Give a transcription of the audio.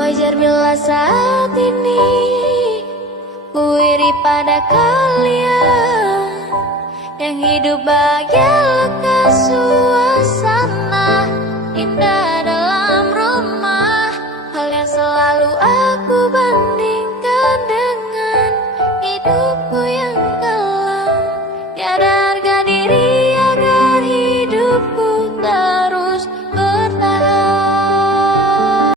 Wajar bila saat ini ku iri pada kalian yang hidup bahagia lekas suasana indah.